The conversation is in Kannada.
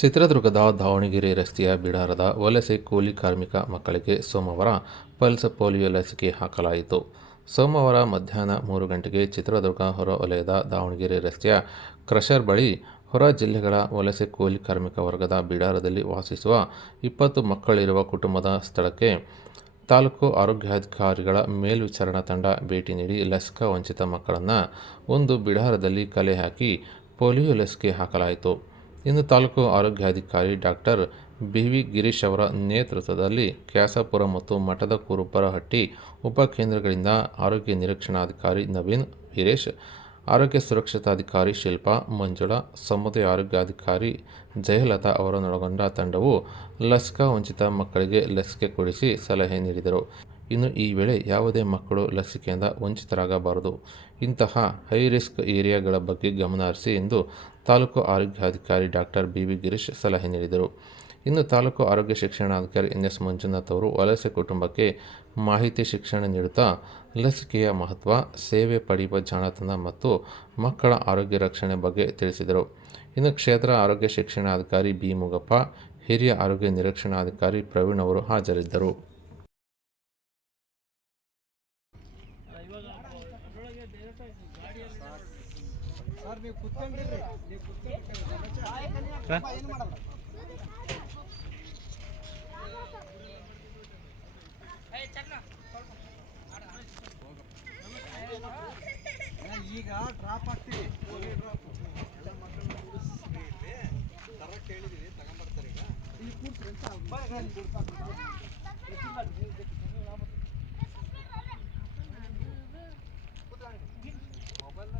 ಚಿತ್ರದುರ್ಗದ ದಾವಣಗೆರೆ ರಸ್ತೆಯ ಬಿಡಾರದ ವಲಸೆ ಕೂಲಿ ಕಾರ್ಮಿಕ ಮಕ್ಕಳಿಗೆ ಸೋಮವಾರ ಪಲ್ಸ್ ಪೋಲಿಯೋ ಲಸಿಕೆ ಹಾಕಲಾಯಿತು. ಸೋಮವಾರ ಮಧ್ಯಾಹ್ನ 3 ಗಂಟೆಗೆ ಚಿತ್ರದುರ್ಗ ಹೊರ ವಲಯದ ದಾವಣಗೆರೆ ರಸ್ತೆಯ ಕ್ರಷರ್ ಬಳಿ ಹೊರ ಜಿಲ್ಲೆಗಳ ವಲಸೆ ಕೂಲಿ ಕಾರ್ಮಿಕ ವರ್ಗದ ಬಿಡಾರದಲ್ಲಿ ವಾಸಿಸುವ 20 ಮಕ್ಕಳಿರುವ ಕುಟುಂಬದ ಸ್ಥಳಕ್ಕೆ ತಾಲೂಕು ಆರೋಗ್ಯಾಧಿಕಾರಿಗಳ ಮೇಲ್ವಿಚಾರಣಾ ತಂಡ ಭೇಟಿ ನೀಡಿ ಲಸಿಕಾ ವಂಚಿತ ಮಕ್ಕಳನ್ನು ಒಂದು ಬಿಡಾರದಲ್ಲಿ ಕಲೆ ಹಾಕಿ ಪೋಲಿಯೋ ಲಸಿಕೆ ಹಾಕಲಾಯಿತು. ಇನ್ನು ತಾಲೂಕು ಆರೋಗ್ಯಾಧಿಕಾರಿ ಡಾಕ್ಟರ್ ಬಿ.ವಿ. ಗಿರೀಶ್ ಅವರ ನೇತೃತ್ವದಲ್ಲಿ ಕ್ಯಾಸಾಪುರ ಮತ್ತು ಮಠದ ಕುರುಬರಹಟ್ಟಿ ಉಪಕೇಂದ್ರಗಳಿಂದ ಆರೋಗ್ಯ ನಿರೀಕ್ಷಣಾಧಿಕಾರಿ ನವೀನ್, ವೀರೇಶ್, ಆರೋಗ್ಯ ಸುರಕ್ಷತಾಧಿಕಾರಿ ಶಿಲ್ಪಾ, ಮಂಜುಳಾ, ಸಮುದಾಯ ಆರೋಗ್ಯಾಧಿಕಾರಿ ಜಯಲತಾ ಅವರನ್ನೊಳಗೊಂಡ ತಂಡವು ಲಸಿಕಾ ವಂಚಿತ ಮಕ್ಕಳಿಗೆ ಲಸಿಕೆ ಕೊಡಿಸಿ ಸಲಹೆ ನೀಡಿದರು. ಇನ್ನು ಈ ವೇಳೆ ಯಾವುದೇ ಮಕ್ಕಳು ಲಸಿಕೆಯಿಂದ ವಂಚಿತರಾಗಬಾರದು, ಇಂತಹ ಹೈ ರಿಸ್ಕ್ ಏರಿಯಾಗಳ ಬಗ್ಗೆ ಗಮನ ಹರಿಸಿ ಎಂದು ತಾಲೂಕು ಆರೋಗ್ಯಾಧಿಕಾರಿ ಡಾಕ್ಟರ್ ಬಿ.ವಿ. ಗಿರೀಶ್ ಸಲಹೆ ನೀಡಿದರು. ಇನ್ನು ತಾಲೂಕು ಆರೋಗ್ಯ ಶಿಕ್ಷಣಾಧಿಕಾರಿ ಎನ್.ಎಸ್. ಮಂಜುನಾಥ್ ಅವರು ವಲಸೆ ಕುಟುಂಬಕ್ಕೆ ಮಾಹಿತಿ ಶಿಕ್ಷಣ ನೀಡುತ್ತಾ ಲಸಿಕೆಯ ಮಹತ್ವ, ಸೇವೆ ಪಡೆಯುವ ಜಾಣತನ ಮತ್ತು ಮಕ್ಕಳ ಆರೋಗ್ಯ ರಕ್ಷಣೆ ಬಗ್ಗೆ ತಿಳಿಸಿದರು. ಇನ್ನು ಕ್ಷೇತ್ರ ಆರೋಗ್ಯ ಶಿಕ್ಷಣಾಧಿಕಾರಿ ಬಿ. ಮುಗಪ್ಪ, ಹಿರಿಯ ಆರೋಗ್ಯ ನಿರೀಕ್ಷಣಾಧಿಕಾರಿ ಪ್ರವೀಣ್ ಅವರು ಹಾಜರಿದ್ದರು. ಈಗ ಡ್ರಾಪ್ ಆಗ್ತೀವಿ ಕೇಳಿದೀವಿ ತಗೊಂಡ್ಬರ್ತಾರೆ. ಈಗ ಮೊಬೈಲ್